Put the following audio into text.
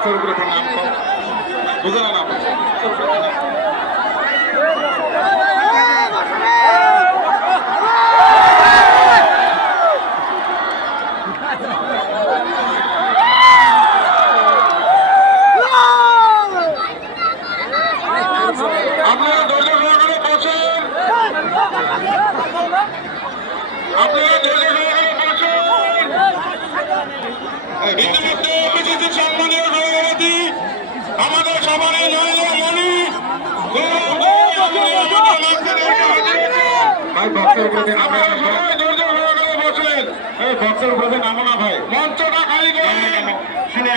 বক্সের উপরে নাম বুঝে না আপনারা ধৈর্য সহকারে বসেন, আপনারা ধৈর্য সহকারে বসেন। ইতিমধ্যে উপস্থিত সম্মানীয় সভাপতি আমাদের সবারই নইল মনি বক্সের উপরে নামো না ভাই, মঞ্চটা খালি করে শুনে